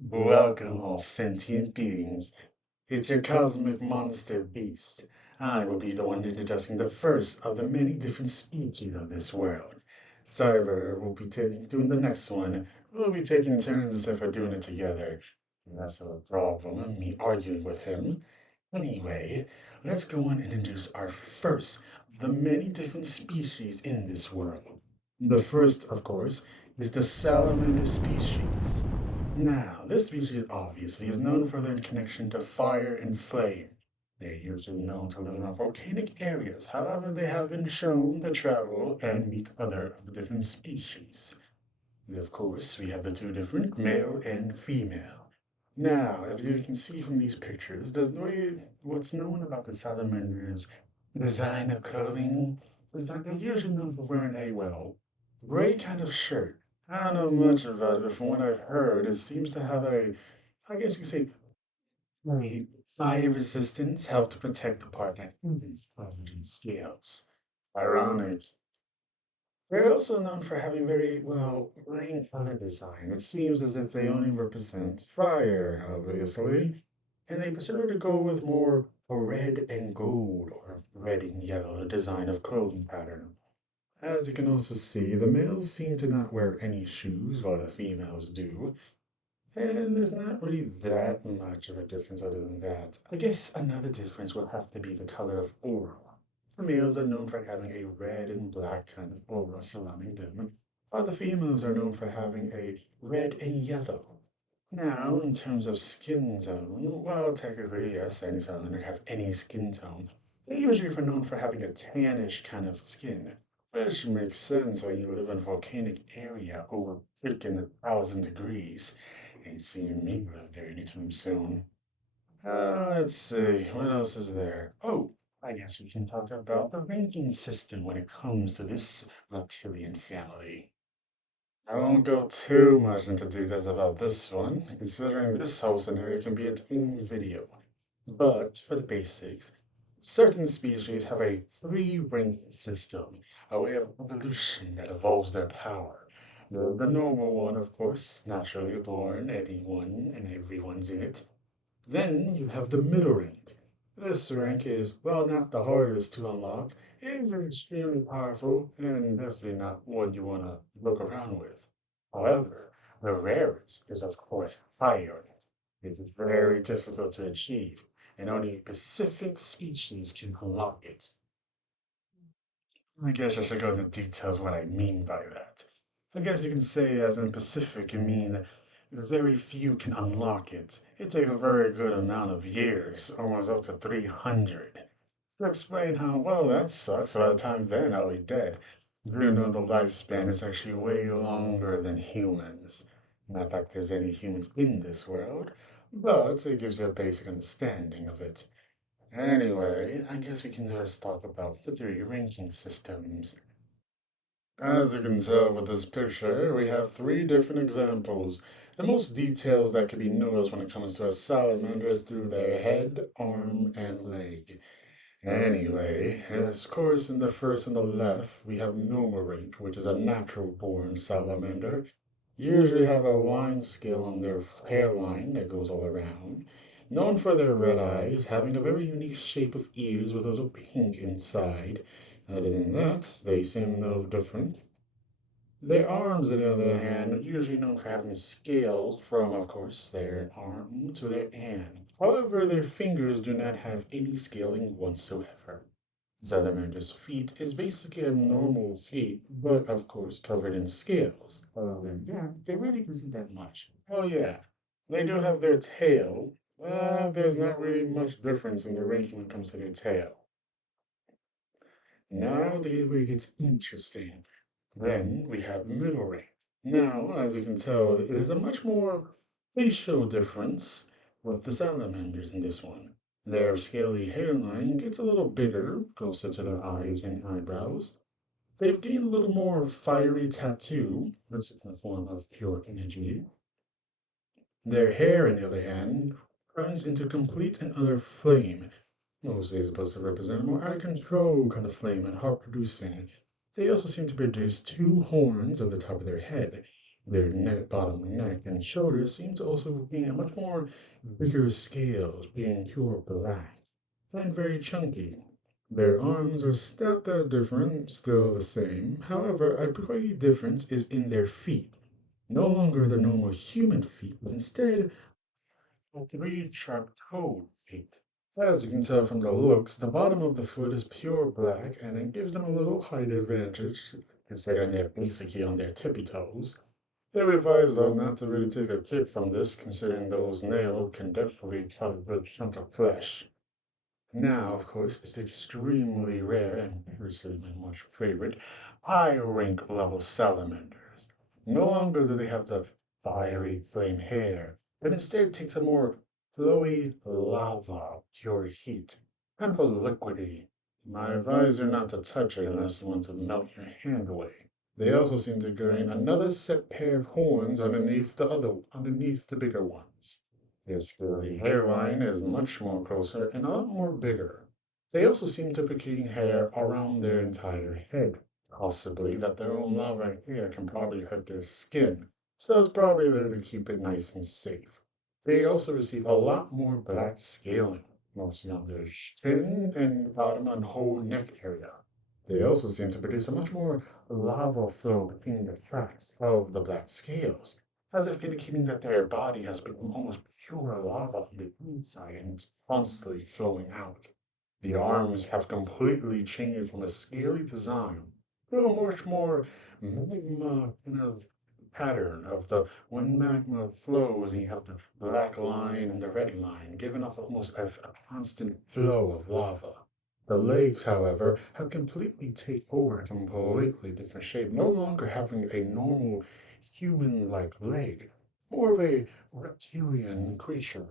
Welcome, all sentient beings. It's your cosmic monster beast. I will be the one introducing the first of the many different species of this world. Cyber will be doing the next one. We'll be taking turns if we're doing it together. That's a problem of me arguing with him. Anyway, let's go on and introduce our first of the many different species in this world. The first, of course, is the salamander species. Now, this species obviously is known for their connection to fire and flame. They're usually known to live in volcanic areas, however, they have been shown to travel and meet other different species. Of course, we have the two different male and female. Now, as you can see from these pictures, what's known about the salamander's design of clothing is that they're usually known for wearing a, well, gray kind of shirt. I don't know much about it, but from what I've heard, it seems to have I guess you could say, a fire resistance, help to protect the part that isn't covered in scales. Ironic. They're also known for having very, well, plain color design. It seems as if they only represent fire, obviously. And they prefer to go with more a red and gold or red and yellow design of clothing pattern. As you can also see, the males seem to not wear any shoes while the females do. And there's not really that much of a difference other than that. I guess another difference will have to be the color of aura. The males are known for having a red and black kind of aura surrounding them, while the females are known for having a red and yellow. Now, in terms of skin tone, well, technically, yes, any salamander have any skin tone. They're usually known for having a tannish kind of skin, which makes sense when you live in a volcanic area over freaking 1,000 degrees. Ain't seeing me live there anytime soon. Let's see, what else is there? Oh, I guess we can talk about the ranking system when it comes to this reptilian family. I won't go too much into details about this one, considering this whole scenario can be its own video. But for the basics, certain species have a three-ranked system, a way of evolution that evolves their power. The normal one, of course, naturally born, anyone and everyone's in it. Then you have the middle rank. This rank is, well, not the hardest to unlock. It is extremely powerful and definitely not one you want to look around with. However, the rarest is, of course, fire. It is very difficult to achieve, and only specific species can unlock it. I guess I should go into details what I mean by that. I guess you can say, as in Pacific, you mean very few can unlock it. It takes a very good amount of years, almost up to 300. To explain how, well, that sucks. By the time then, I'll be dead. You know the lifespan is actually way longer than humans. Not that there's any humans in this world, but it gives you a basic understanding of it. Anyway, I guess we can just talk about the three ranking systems. As you can tell with this picture, we have three different examples. The most details that can be noticed when it comes to a salamander is through their head, arm, and leg. Anyway, of course, in the first on the left, we have Nomarink, which is a natural-born salamander. Usually have a line scale on their hairline that goes all around. Known for their red eyes, having a very unique shape of ears with a little pink inside. Other than that, they seem no different. Their arms, on the other hand, are usually known for having scales from, of course, their arm to their hand. However, their fingers do not have any scaling whatsoever. Salamander's feet is basically a normal feet, but of course covered in scales. Other than that, there really isn't that much. Oh yeah, they do have their tail. There's not really much difference in the ranking when it comes to their tail. Now the where it gets interesting. Then we have middle rank. Now, as you can tell, it is a much more facial difference with the salamanders in this one. Their scaly hairline gets a little bigger, closer to their eyes and eyebrows. They've gained a little more fiery tattoo, which is in the form of pure energy. Their hair, on the other hand, runs into complete and utter flame. Mostly is supposed to represent a more out of control kind of flame and heart producing. They also seem to produce two horns on the top of their head, Their neck, bottom neck, and shoulders seem to also be a much more bigger scales, being pure black and very chunky. Their arms are not that different, still the same. However, a great difference is in their feet. No longer the normal human feet, but instead three sharp-toed feet. As you can tell from the looks, the bottom of the foot is pure black, and it gives them a little height advantage, considering they're basically on their tippy toes. They advise, though, not to really take a kick from this, considering those nails can definitely cut a good chunk of flesh. Now, of course, it's the extremely rare and personally my much favorite high rank level salamanders. No longer do they have the fiery flame hair, but instead takes a more flowy lava, pure heat, kind of a liquidy. My advisor not to touch it unless you want to melt your hand away. They also seem to gain another set pair of horns underneath the bigger ones. The hairline is much more closer and a lot more bigger. They also seem to be getting hair around their entire head. Possibly that their own lava hair can probably hurt their skin, so it's probably there to keep it nice and safe. They also receive a lot more black scaling, mostly on their chin and bottom and whole neck area. They also seem to produce a much more lava flow between the cracks of the black scales, as if indicating that their body has become almost pure lava on the inside and is constantly flowing out. The arms have completely changed from a scaly design to a much more magma kind of pattern of the when magma flows and you have the black line and the red line, giving off almost a constant flow of lava. The legs, however, have completely taken over a completely different shape, no longer having a normal human-like leg, more of a reptilian creature.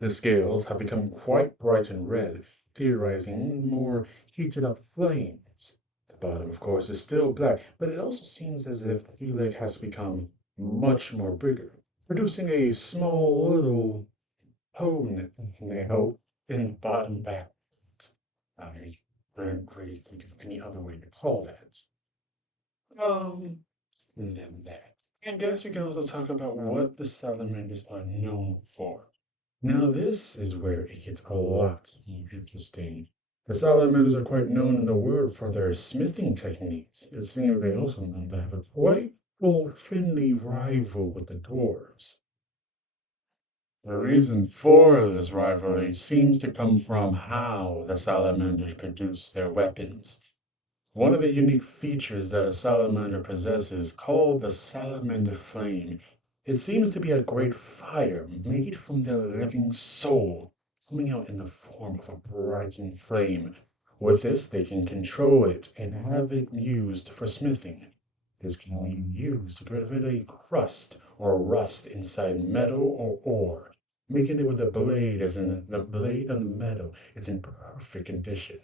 The scales have become quite bright and red, theorizing more heated up flames. The bottom, of course, is still black, but it also seems as if the three leg has become much more bigger, producing a small little toenail in the bottom back. I couldn't really think of any other way to call that. Um, than that. I guess we can also talk about what the salamanders are known for. Now, this is where it gets a lot more interesting. The salamanders are quite known in the world for their smithing techniques. It seems they also know to have a quite full friendly rival with the dwarves. The reason for this rivalry seems to come from how the salamanders produce their weapons. One of the unique features that a salamander possesses, called the salamander flame, it seems to be a great fire made from their living soul, coming out in the form of a brightened flame. With this, they can control it and have it used for smithing. This can only be used to get rid of a crust or rust inside metal or ore, making it with the blade as in the blade on the metal is in perfect condition.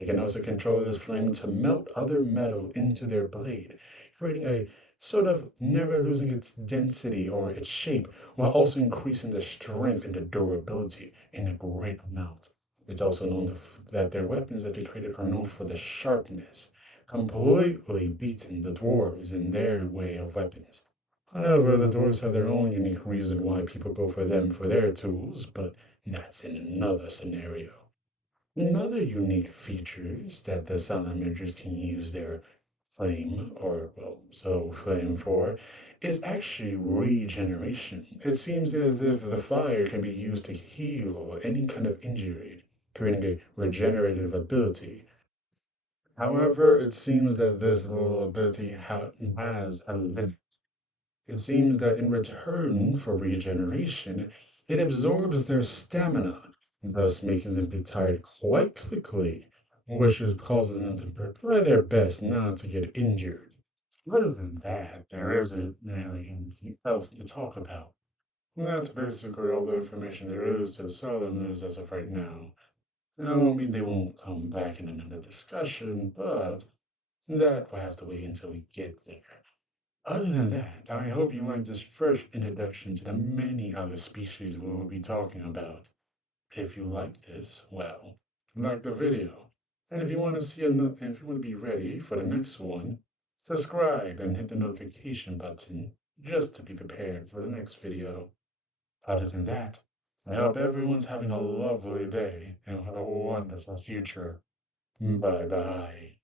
They can also control this flame to melt other metal into their blade, creating a sort of never losing its density or its shape, while also increasing the strength and the durability in a great amount. It's also known that their weapons that they created are known for the sharpness, completely beating the dwarves in their way of weapons. However, the dwarves have their own unique reason why people go for them for their tools, but that's in another scenario. Another unique feature is that the salamanders can use their flame, or well, so flame for, is actually regeneration. It seems as if the fire can be used to heal any kind of injury, creating a regenerative ability. However, it seems that this little ability has a limit. It seems that in return for regeneration, it absorbs their stamina, thus making them get tired quite quickly, which is causing them to try their best not to get injured. Other than that, there isn't really anything else to talk about. That's basically all the information there is to the Southerners as of right now. I don't mean they won't come back in another discussion, but that will have to wait until we get there. Other than that, I hope you like this first introduction to the many other species we will be talking about. If you like this, well, like the video. And if you want to see another, if you want to be ready for the next one, Subscribe and hit the notification button just to be prepared for the next video. Other than that, I hope everyone's having a lovely day and have a wonderful future. Bye bye.